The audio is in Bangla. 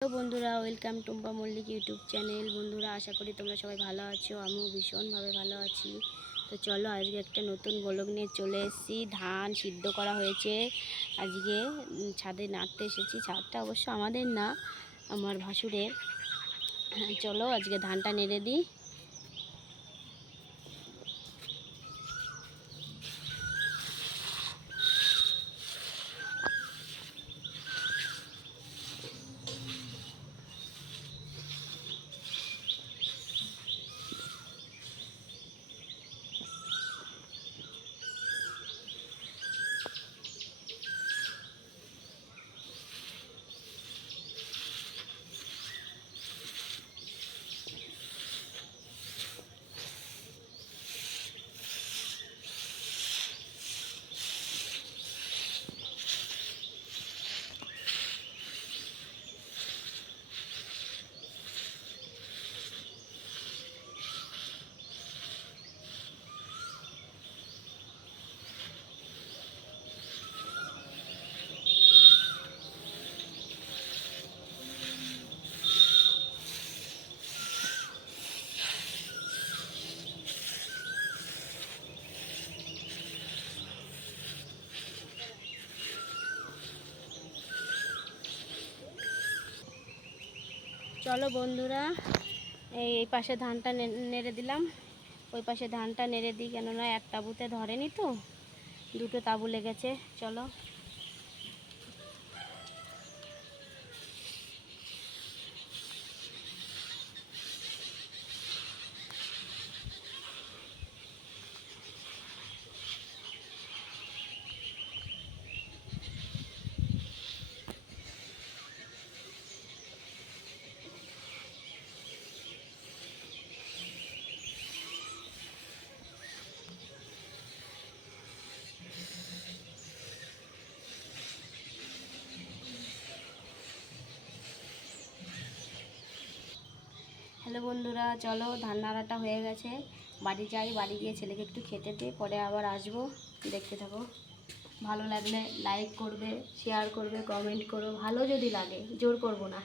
হ্যালো বন্ধুরা welcome Tumpa Mallick YouTube channel বন্ধুরা আশা করি তোমরা সবাই ভালো আছো আমিও ভীষণভাবে ভালো আছি। তো চলো আজকে একটা নতুন বলক নিয়ে চলে এসেছি। ধান সিদ্ধ করা হয়েছে। আজকে ছাদে নাড়তে এসেছি। ছাদটা অবশ্য আমাদের না আমার ভাসুরের। হ্যাঁ, চলো আজকে ধানটা নেড়ে দিই। চলো বন্ধুরা, এই পাশে ধানটা নেড়ে দিলাম। ওই পাশে ধানটা নেড়ে দিই কেননা এক তাঁবুতে ধরেনি তো। দুটো তাঁবু লেগেছে। চলো হ্যালো বন্ধুরা, চলো ধান নাড়াটা হয়ে গেছে। বাড়ি যাই, বাড়ি গিয়ে ছেলেকে একটু খেতে দিই পরে আবার আসব। দেখতে থাকো। ভালো লাগলে লাইক করবে শেয়ার করবে কমেন্ট করো। ভালো যদি লাগে, জোর করব না।